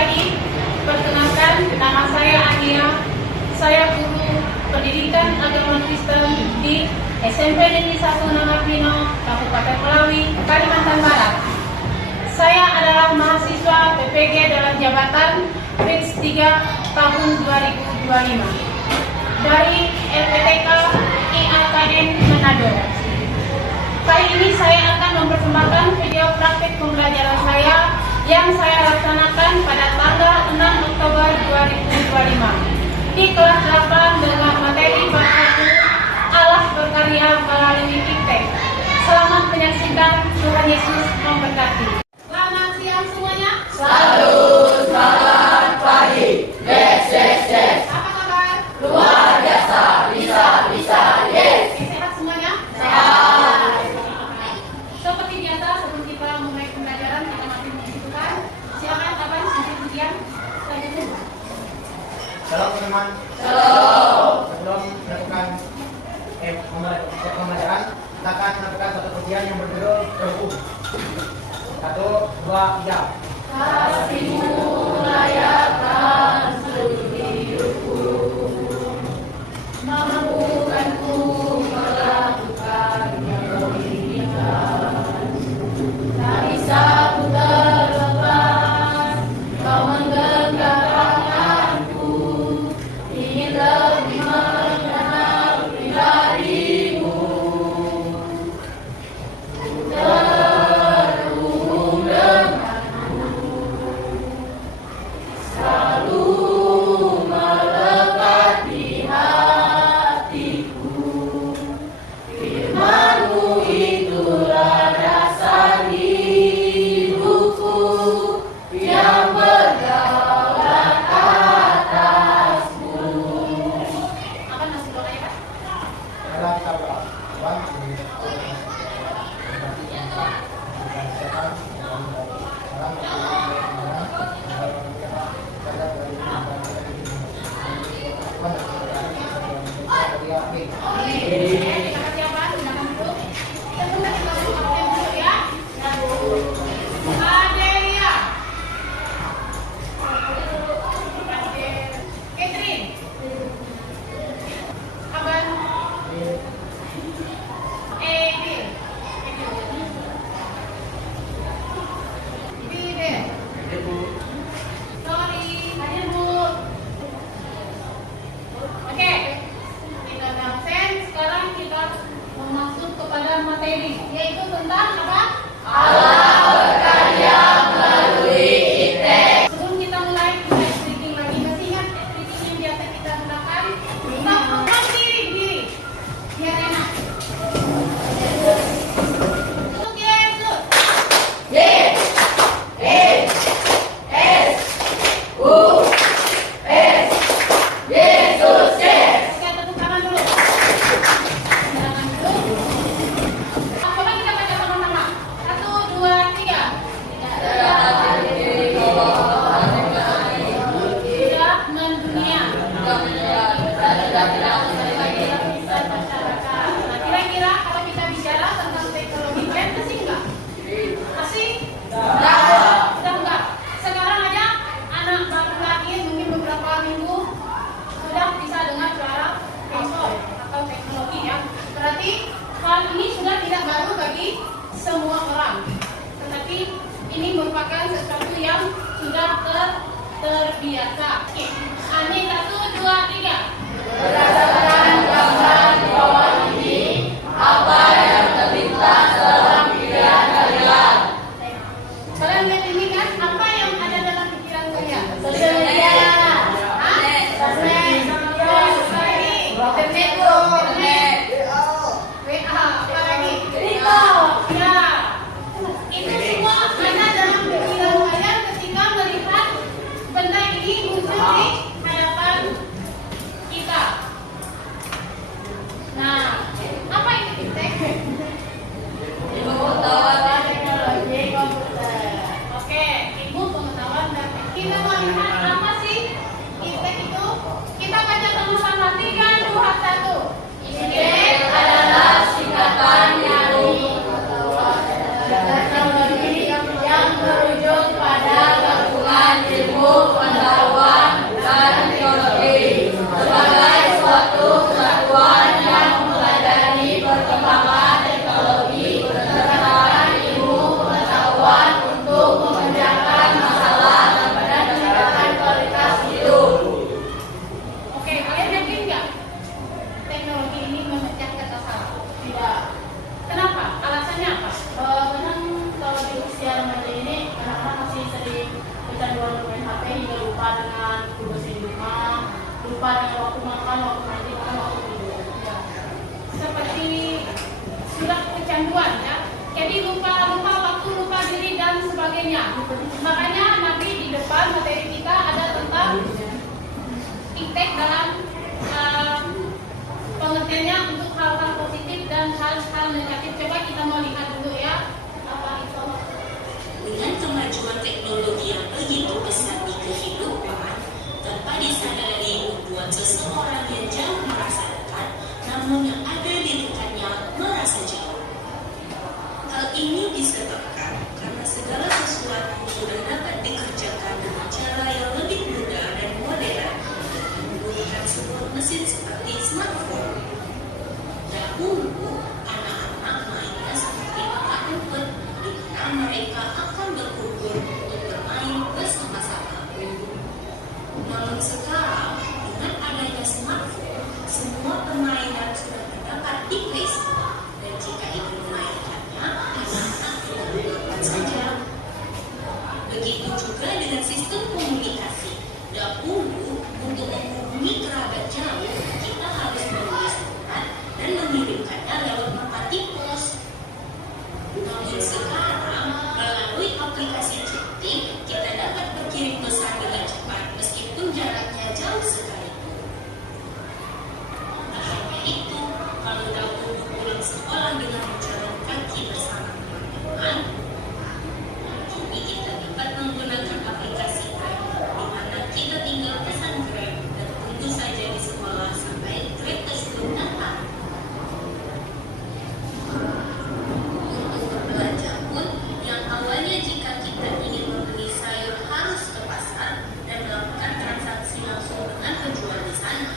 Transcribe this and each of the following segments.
lagi, perkenalkan, nama saya Ania. Saya guru pendidikan agama Kristen di SMP Negeri 1 Nangarpino, Kabupaten Melawi, Kalimantan Barat. Saya adalah mahasiswa PPG dalam jabatan PIX 3 tahun 2025 dari LPTK IAKN Manado. Kali ini saya akan mempersembahkan video praktik pembelajaran saya yang saya laksanakan pada tanggal 6 Oktober 2025 di kelas 8 dengan materi bab 1 Allah berkarya melalui iptek. Selamat menyaksikan, Tuhan Yesus memberkati. Selamat siang semuanya. Selamat pagi. Yes. Apa kabar? Luar biasa. Bisa. Yes. Sehat semuanya? Sehat. Seperti biasa, sebelum kita mulai pembelajaran, kita masih membutuhkan. Silakan Abang, untuk ujian selanjutnya. Shalom teman-teman. Shalom. Sebelum melakukan pembelajaran, kita akan melakukan satu pujian yang berjudul Berhukum. 1, 2, 3. Kasih-Mu layakan seluruh hidupku, mampukanku melakukan yang Kau inginkan. Tak bisa ku terlepas, Kau menggenggam tanganku, ingin lebih mengenal pribadi-Mu. Terhubung denganmu, selalu melekat di hatiku. Firman-Mu itulah dasar hidupku yang berdaulat atasmu. Apa nasi gorengnya, Pak? Adalah kita berdoa. Tuhan, Terima kasih Pak, silakan duduk. Sebentar kita absen dulu ya. Adelia. Catherine. Abang. Edil. Bibel. Sorry, hadir Bu. Oke, kita absen. Sekarang kita masuk kepada materi, yaitu tentang apa? Allah berkarya melalui iptek. Sebelum kita mulai speaking lagi, masih ingat speaking yang biasa kita gunakan? Sambungkan diri. Biar enak. Untuk Yesus. Yesus yes. Oke, tepuk tangan dulu. Silakan dulu. Coba kita baca sama-sama. 1, 2, 3. Sudah mendunia. Nah, kira-kira kalau kita bicara tentang teknologi kalian asing nggak? Asing? Sudah enggak? Sekarang aja anak baru lahir mungkin beberapa minggu sudah bisa dengar suara handphone atau teknologi ya. Berarti hal ini sudah tidak baru bagi semua orang. Tetapi ini merupakan sesuatu yang sudah terbiasa. Oke. Amin. 1, 2, 3. Berdasarkan gambaran di bawah ini, apa yang terlintas dalam pikiran kalian? Kalian lihat ini kan? Apa yang ada dalam pikiran kalian? Sosial media. Sosmed, internet, WA, apa lagi? Ya, itu semua ada dalam pikiran kalian ketika melihat benda ini muncul di hadapan kita. ilmu, pengetahuan, dan teknologi sebagai suatu kesatuan yang mempelajari perkembangan teknologi berdasarkan ilmu pengetahuan untuk memecahkan masalah dan meningkatkan kualitas hidup. Oke, kalian yakin nggak teknologi ini memecahkan masalah? Tidak. Kenapa? Alasannya apa? Kadang kalau di usia remaja ini anak-anak masih sering kecanduan bermain HP hingga lupa dengan tugas di rumah, lupa dengan waktu makan, waktu mandi, bahkan waktu tidur. Ya, seperti sudah kecanduan ya. Jadi lupa waktu, lupa diri dan sebagainya. Makanya nanti di depan materi kita ada tentang iptek dalam pengertiannya untuk hal-hal positif dan hal-hal negatif. Coba kita mau lihat dulu ya. Apa itu? Dengan kemajuan teknologi yang begitu besar di kehidupan, tanpa disadari membuat seseorang yang jauh merasa dekat, namun yang ada di dekatnya merasa jauh. Hal ini disebabkan karena segala sesuatu sudah dapat dikerjakan dengan cara yang lebih mudah dan modern dengan menggunakan sebuah mesin seperti smartphone. Dahulu, anak-anak mainnya seperti makan rumput, di mana mereka akan berkumpul untuk bermain bersama-sama. Namun sekarang, dengan adanya smartphone, semua permainan sudah terdapat di Play Store. Dan jika ingin memainkannya, anak-anak tinggal menggunakan saja. Begitu juga dengan sistem komunikasi. Dahulu, untuk menghubungi kerabat jauh, kita harus menulis surat dan mengirimkannya lewat merpati pos. Namun sekarang, melalui aplikasi chatting, kita dapat berkirim pesan dengan cepat meskipun jaraknya jauh sekalipun. Tak hanya itu, kalau dahulu pulang sekolah dengan berjalan kaki bersama teman-teman, kini kita dapat menggunakan aplikasi Grab, di mana kita tinggal pesan Grab dan tunggu saja di sekolah sampai Grab tersebut datang. Untuk berbelanja pun, yang awalnya jika kita ingin membeli sayur harus ke pasar dan melakukan transaksi langsung dengan penjual di sana,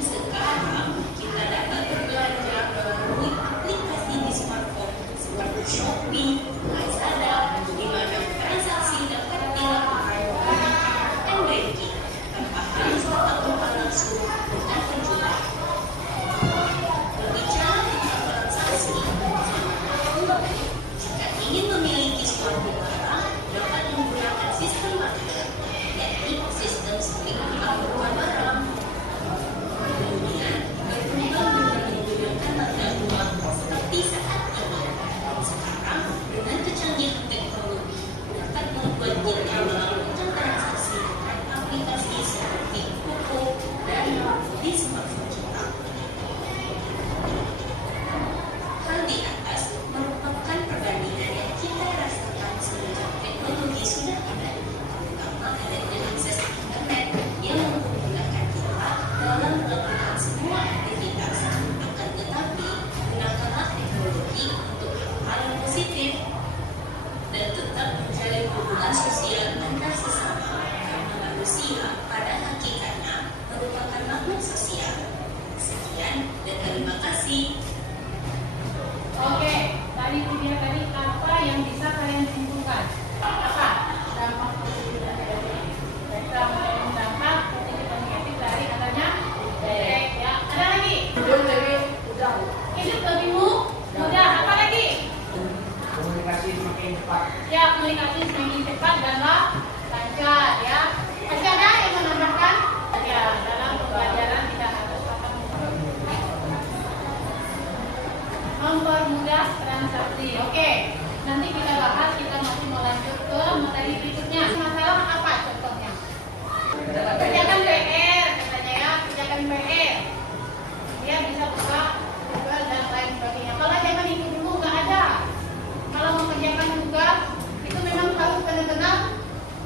sekarang kita dapat berbelanja melalui aplikasi di smartphone seperti Shopee, Lazada, di mana transaksi dapat dilakukan menggunakan banking tanpa harus tatap muka langsung dengan penjual. Berbicara tentang transaksi, jika ingin memiliki suatu barang, dapat menggunakan sistem market, yakni sistem saling mengaturkan barang. Kemudian, berkembang dengan menggunakan mata uang seperti saat ini. Sekarang, dengan kecanggihan teknologi, dapat membuat kita melakukan transaksi dengan aplikasi seperti Oppo dan di smartphone kita. Hal di atas merupakan perbandingan yang kita rasakan semenjak teknologi sudah ada, terutama adanya akses internet yang memudahkan kita dalam melakukan semua aktivitas. Akan tetapi, gunakanlah teknologi untuk hal-hal yang positif dan tetap menjalin hubungan sosial antar sesama, karena manusia pada hakikatnya merupakan makhluk sosial. Sekian dan terima kasih. Oke, tadi itu dia tadi apa yang bisa kalian simpulkan? Apa? Dampak positif dan negatif. Dampak positif dan negatif dari adanya iptek ya. Ada lagi? Hidup lebih mudah. Hidup lebih mudah. Apa lagi? Komunikasi semakin cepat. Ya, komunikasi semakin cepat dan lancar ya. Masih ada yang menambahkan? Ya, dalam pembelajaran tidak harus tatap muka. Mempermudah transaksi. Oke, nanti kita bahas, kita masih mau lanjut ke materi berikutnya. Masalah apa contohnya? Kerjakan PR, katanya ya, kerjakan PR. Dia bisa buka Google dan lain sebagainya. Kalau zaman itu dulu nggak ada. Kalau mengerjakan tugas itu memang harus benar-benar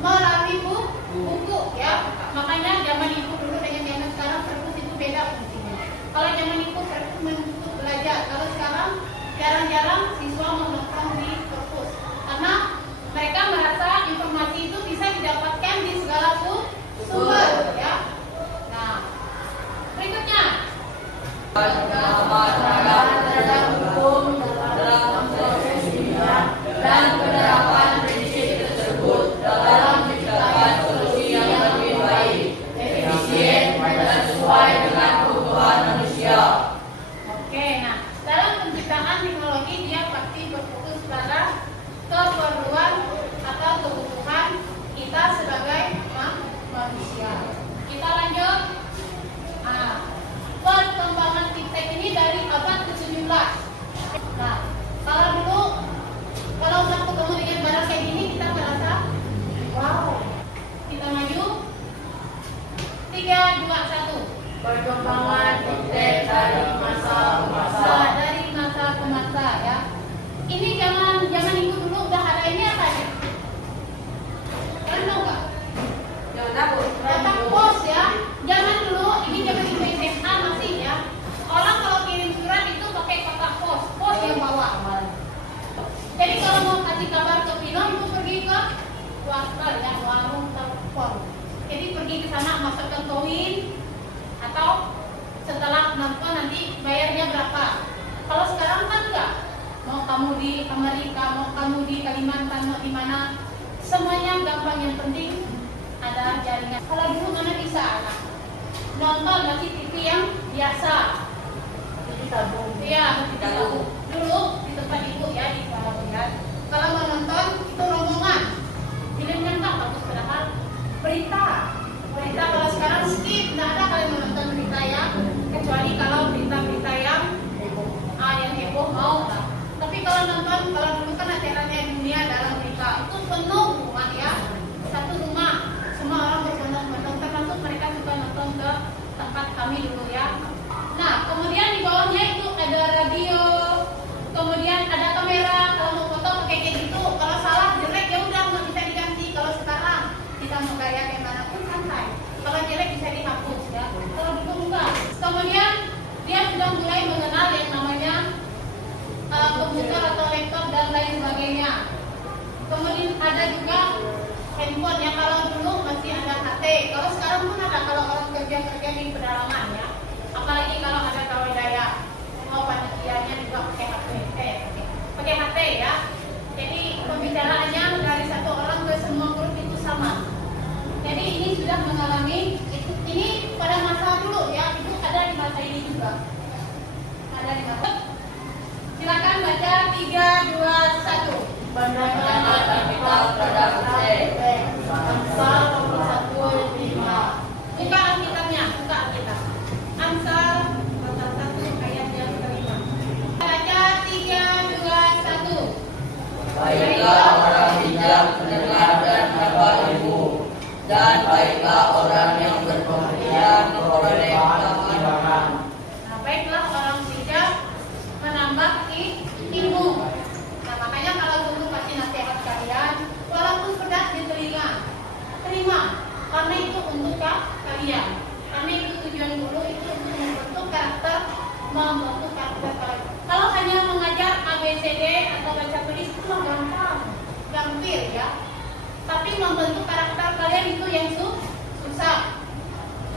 melalui buku ya. Makanya zaman itu dulu dengan zaman sekarang perpus itu beda fungsinya. Kalau zaman itu perpus untuk belajar. Kalau sekarang jarang-jarang siswa menonton di perpus karena mereka merasa informasi itu bisa didapat Nah, kalau dulu kalau udah ketemu dengan barang kayak gini kita merasa wow. Kita maju. 3, 2, 1. Perkembangan iptek dari masa ke masa. Nah, dari masa ke masa ya. Ini zaman ibu dulu udah ada ini apa ya? Kalian tahu nggak? Kotak pos ya. Zaman dulu ini zaman ibu SMA masih ya. Orang kalau kirim surat itu pakai kotak pos, pos yang bawa. Jadi kalau mau kasih kabar ke Pino, ibu pergi ke swasta ya, warung telepon. Jadi pergi ke sana masukkan koin atau setelah nonton nanti bayarnya berapa. Kalau sekarang kan enggak. Mau kamu di Amerika, mau kamu di Kalimantan, mau di mana, semuanya gampang. Yang penting ada jaringan. Kalau dulu mana bisa anak nonton masih TV yang biasa. Jadi tabung. Iya, tabung. Dulu di tempat ibu ya di Palawan. Kalau mau nonton itu rombongan. Filmnya enggak bagus padahal berita. Berita kalau sekarang skip, nggak ada kalian menonton berita ya, kecuali kalau berita-berita yang heboh mau lah. Tapi kalau nonton, kalau dulu kan acaranya dunia dalam berita itu penuh rumah ya, satu rumah semua orang berbondong-bondong, termasuk mereka juga nonton ke tempat kami dulu ya. Nah kemudian di bawahnya itu ada radio, kemudian ada kamera. Kalau mau foto pakai kayak gitu, kalau salah jelek ya udah nggak bisa diganti. Kalau sekarang kita mau gaya kayak mana pun santai. Kalau jelek bisa dihapus ya. Kalau dulu enggak. Kemudian dia sudah mulai mengenal yang namanya komputer atau laptop dan lain sebagainya. Kemudian ada juga handphone ya. Kalau dulu masih ada HT. Kalau sekarang pun ada kalau orang kerja di pedalaman ya. Apalagi kalau ada kawan daya. Mau panitianya juga pakai HP. Pakai HP ya. Jadi pembicaraannya dari satu orang ke semua grup itu sama. Jadi ini sudah mengalami ini pada masa dulu ya, itu ada di masa ini juga. Ada di masa. Silakan baca 3, 2, 1. Pandangan kapital terhadap iptek. Amsal nomor 1:5. Buka Alkitabnya, buka Alkitab. Amsal pasal 1 ayat yang kelima. Baca 3, 2, 1. Baiklah orang bijak mendengar dan mendapat ilmu, dan baiklah orang yang berpengertian memperoleh keimbangan. Nah, baiklah orang bijak menambah ilmu. Nah, makanya kalau guru kasih nasihat kalian, walaupun pedas di telinga, terima, karena itu untuk kalian. Karena itu tujuan guru itu untuk membentuk karakter kalian. Kalau hanya mengajar ABCD atau baca tulis itu mah gampang ya. Tapi membentuk karakter kalian itu yang susah.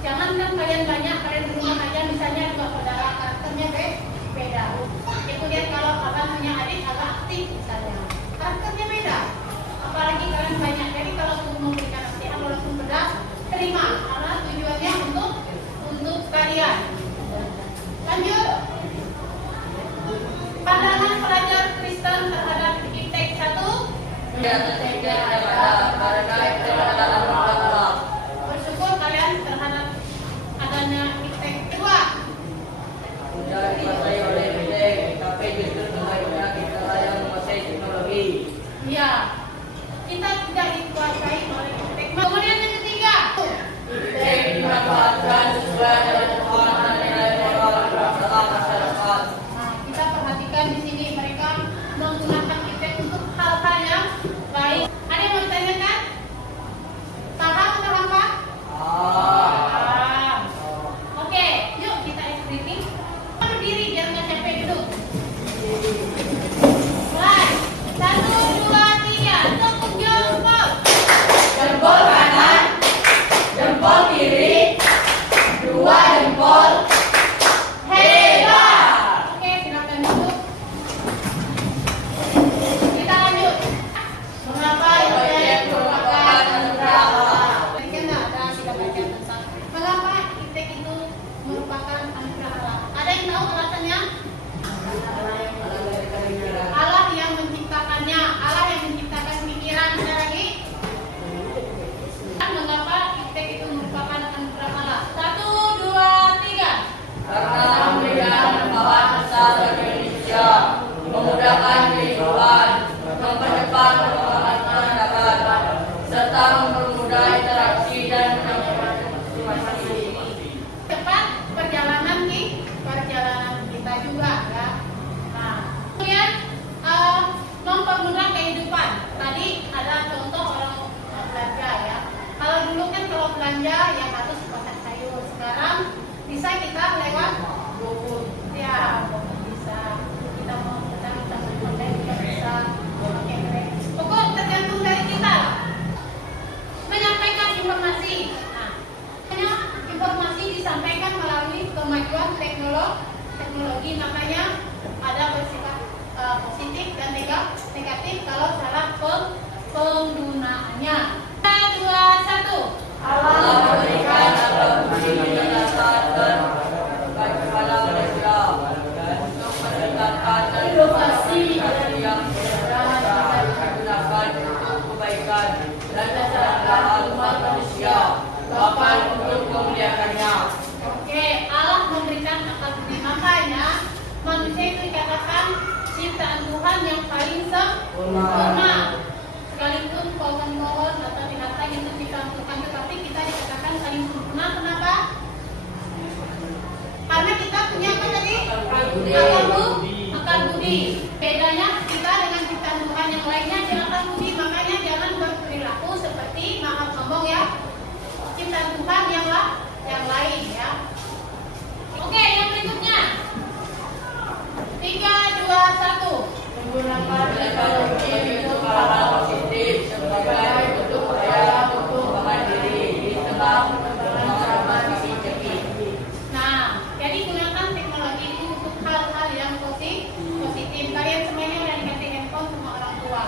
Jangankan kalian banyak, kalian di rumah aja misalnya dua saudara karakternya beda. Itu lihat kalau abang punya adik agak aktif misalnya, karakternya beda. Apalagi kalian banyak, jadi kalau guru memberikan nasihat walaupun pedas, terima karena tujuannya untuk kalian. Lanjut. Pandangan pelajar Kristen terhadap iptek 1. Bersyukur kalian terhadap adanya iptek 2. Tapi justru sebaiknya kita yang menguasai teknologi. Ya, kita tidak dikuasai oleh iptek. Kemudian yang ketiga, Iptek dimanfaatkan sesuai dengan pemahaman nilai moral dalam masyarakat. nah, kita perhatikan di sini mereka menggunakan iptek untuk hal-hal yang baik. Ada yang mau ditanyakan? Paham apa? Paham. Oke, yuk kita briefing. Berdiri biar nggak capek duduk. Mulai. 1, 2, 3. Tepuk jempol. Jempol kanan, jempol kiri, 2 jempol. Hebat! Oke, silakan duduk. memudahkan kehidupan, mempercepat perkembangan peradaban, serta mempermudah interaksi dan informasi. Cepat perjalanan kita juga ya. Nah, kemudian mempermudah kehidupan. Tadi ada contoh orang belanja ya. Kalau dulu kan kalau belanja yang harus ke pasar sayur, sekarang bisa kita lewat GoFood. Ya, bisa. Kita mau kita beli online juga bisa. Pakai Grab. Pokok tergantung dari kita. Menyampaikan informasi. Nah, informasi disampaikan melalui kemajuan teknologi, makanya ada bersifat positif dan negatif kalau salah penggunaannya. 3, 2, 1. Allah memberikan atau memberi dasar dan bagaimana mereka untuk meningkatkan dan inovasi yang digunakan untuk kebaikan dan kesejahteraan umat manusia, bahkan untuk memuliakannya. Oke, Allah memberikan akal budi, makanya manusia itu dikatakan ciptaan Tuhan yang paling sempurna. Sekalipun pohon-pohon atau binatang itu ciptaan Tuhan, tetapi kita dikatakan paling sempurna. Kenapa? Karena kita punya apa tadi? Akal budi. Bedanya kita dengan ciptaan Tuhan yang lainnya di akal budi, makanya jangan berperilaku seperti maaf ngomong ya ciptaan Tuhan yang lain ya. Oke, yang berikutnya 3, 2, 1. Menggunakan teknologi untuk hal-hal positif sebagai bentuk upaya untuk pengembangan diri di tengah perkembangan teknologi. Nah, jadi gunakan teknologi itu untuk hal-hal yang positif. Kalian semuanya udah dikasih handphone sama orang tua,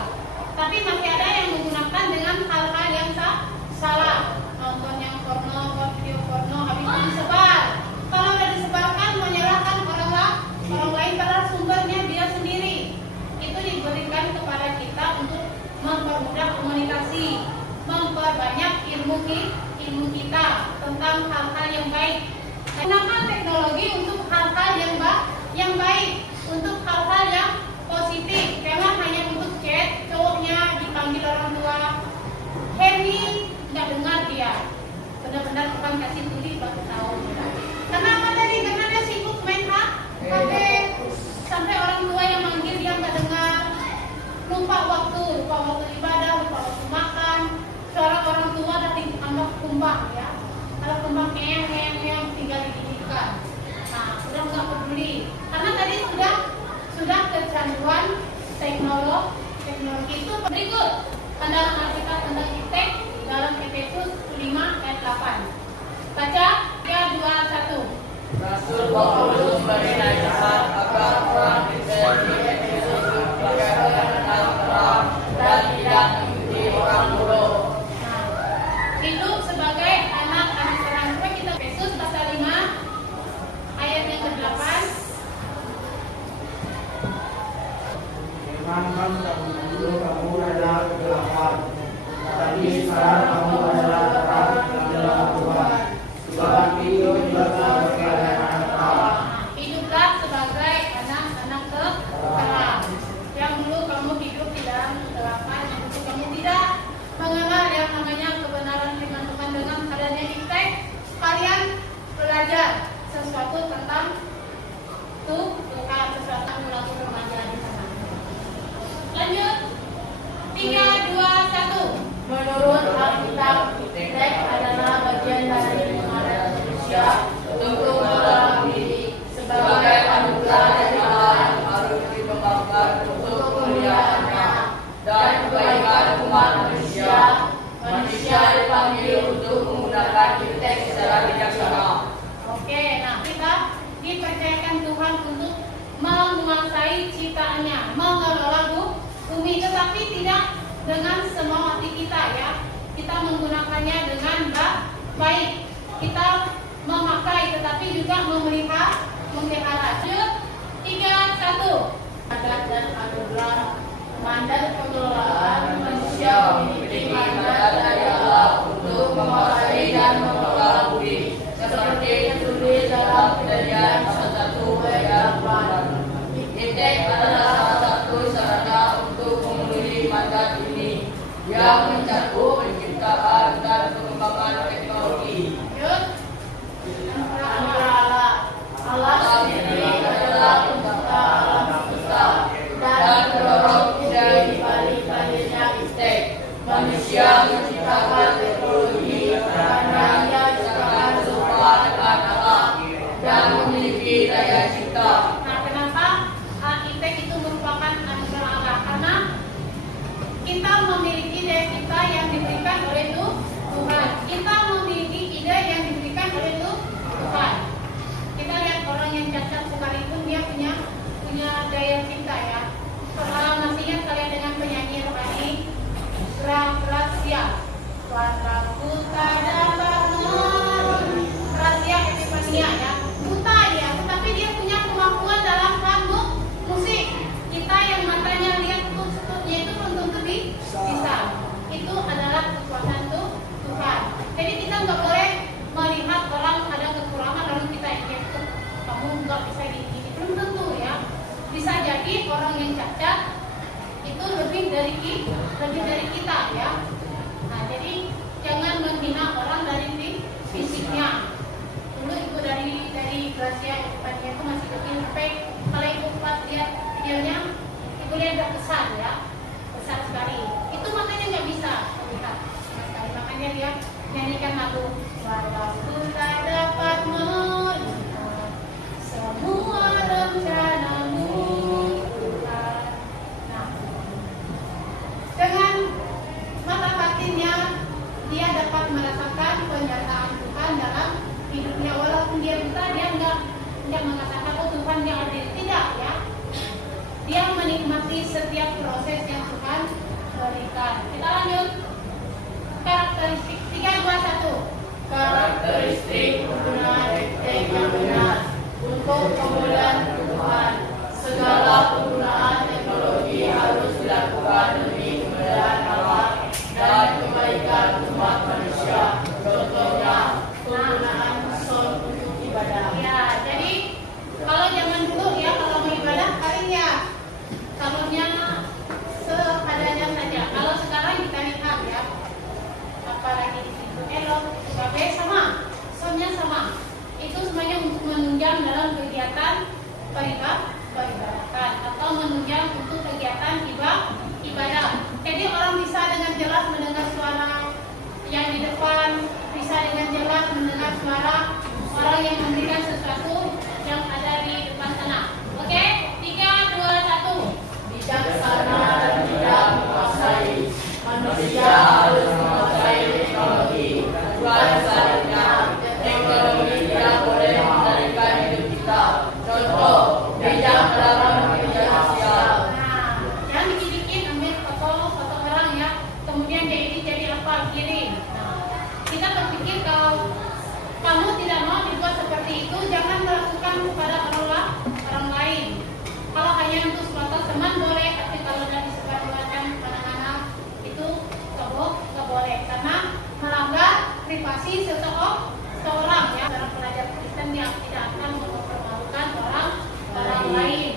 tapi masih ada yang menggunakan dengan hal-hal yang salah. Nonton yang porno, video porno, habis itu disebar. Kalau udah disebarkan, menyalahkan orang lain, padahal sumbernya dia sendiri. Itu diberikan kepada kita untuk mempermudah komunikasi, memperbanyak ilmu kita tentang hal-hal yang baik. Gunakan teknologi untuk hal-hal yang baik, untuk hal-hal yang positif. Jangan hanya untuk chat, cowoknya dipanggil orang tua, Henny nggak dengar dia. Benar-benar bukan kasih tuli baru tahu. Kenapa tadi? Karena dia sibuk main HP. Sampai orang tua yang manggil dia nggak dengar. Lupa waktu ibadah, lupa waktu makan. Suara orang tua dari tambah kumbang ya. Kalau kumbang yang tinggal dididikan. Nah, sudah nggak peduli. Karena tadi sudah kecanduan teknologi itu. Berikut pandangan Alkitab tentang iptek dalam Efesus 5 ayat 8. Baca 3, 2, 1. Rasul Paulus sebagai nasihat agar orang Kristen di Efesus sebagai orang terang dan tidak mengikuti orang bodoh. Nah, hidup sebagai anak-anak terang. Coba kita Efesus pasal 5 ayat yang ke-8. Firman dahulu kamu adalah kegelapan, tapi sekarang kamu adalah terang dalam Tuhan. Sebab itu hiduplah sebagai anak terang. Hiduplah sebagai anak-anak terang. Yang dulu kamu hidup di dalam kegelapan, yang dulu kamu tidak mengenal yang namanya kebenaran firman Tuhan. Dengan adanya iptek, kalian belajar sesuatu tentang Tuhan, sesuatu melalui remaja di sana. Lanjut 3, 2, 1. Menurut Alkitab, iptek adalah bagian dari pengaruh manusia untuk menolong diri sebagai anugerah dari Allah yang harus dikembangkan untuk kemuliaannya dan kebaikan umat manusia. Manusia dipanggil untuk menggunakan iptek secara bijaksana. Oke, nah kita dipercayakan Tuhan untuk menguasai ciptaannya, mengelola bumi, tetapi tidak dengan semau hati kita ya. Kita menggunakannya dengan baik. Kita memakai tetapi juga memelihara. 3, 1. Mandat dan anugerah. Mandat pengelolaan manusia memiliki mandat dari Allah untuk menguasai dan mengelola bumi, seperti tertulis dalam Kejadian 1 ayat 4. Iptek adalah salah satu yang mencakup penciptaan dan pengembangan teknologi. Lanjut. Allah. Allah sendiri adalah pencipta alam semesta dan pendorong ide di balik lahirnya istek. Manusia menciptakan teknologi karena ia diciptakan serupa dengan Allah dan memiliki daya cipta. Nah, kenapa arsitek itu merupakan anugerah Allah? Karena kita memiliki daya cipta yang diberikan oleh Tuhan. Kita memiliki ide yang diberikan oleh Tuhan. Kita lihat orang yang cacat sekalipun dia punya daya cipta ya. Masih ingat kalian dengan penyanyi rohani Gracia. Suaraku tak dapat mengerti. Gracia Epifania ya. Buta dia, tetapi dia punya kemampuan dalam hal musik. Kita yang matanya lihat tutupnya itu belum tentu bisa. Itu adalah kekuatan Tuhan. Jadi kita nggak boleh melihat orang ada kekurangan lalu kita ingin kamu nggak bisa gini. Belum tentu ya. Bisa jadi orang yang cacat itu lebih dari kita ya. Nah, jadi jangan menghina orang dari fisiknya. Dulu ibu dari Gracia Epifania itu masih kecil sampai kalau ibu pas lihat videonya, ibu lihat udah besar ya, besar sekali. Itu makanya nggak bisa melihat sama sekali. Makanya dia nyanyikan lagu Walaupku tak dapat melihat semua rencanamu Tuhan. Nah, dengan mata batinnya dia dapat merasakan penyataan Tuhan dalam hidupnya. Walaupun dia buta, dia tidak mengatakan oh Tuhan yang adil, tidak ya. Dia menikmati setiap proses yang Tuhan berikan. Kita lanjut. Karakteristik 3, 2, 1. Karakteristik penggunaan arsitek yang benar untuk kemudahan kebutuhan. Segala penggunaan teknologi harus dilakukan demi kemudahan Allah dan kebaikan umat manusia. Contohnya penggunaan sound untuk ibadah. Ya, jadi kalau zaman dulu ya kalau mau ibadah paling ya salonnya seadanya saja. Kalau sekarang kita lihat ya, apalagi di situ elok, babe sama, soundnya sama. Itu semuanya untuk menunjang dalam kegiatan peribadatan atau menunjang untuk kegiatan ibadah. Jadi orang bisa dengan jelas mendengar suara yang di depan, bisa dengan jelas mendengar suara orang yang memberikan sesuatu yang ada di depan sana. Oke? 3, 2, 1. Bijaksana dan tidak menguasai. Manusia harus menguasai teknologi. Bukan sebaliknya, teknologi tidak boleh mengendalikan hidup kita. Contoh, bijak dalam media sosial. Nah, jangan dikit-dikit ambil foto orang ya, kemudian dia ini jadi apa kirim. Nah, kita berpikir kalau kamu tidak mau dibuat seperti itu, jangan melakukan kepada orang lain. Kalau hanya untuk sebatas teman boleh, tapi kalau sudah disebarluaskan anak-anak itu nggak boleh karena melanggar privasi seseorang ya. Seorang pelajar Kristen yang tidak akan mempermalukan orang lain.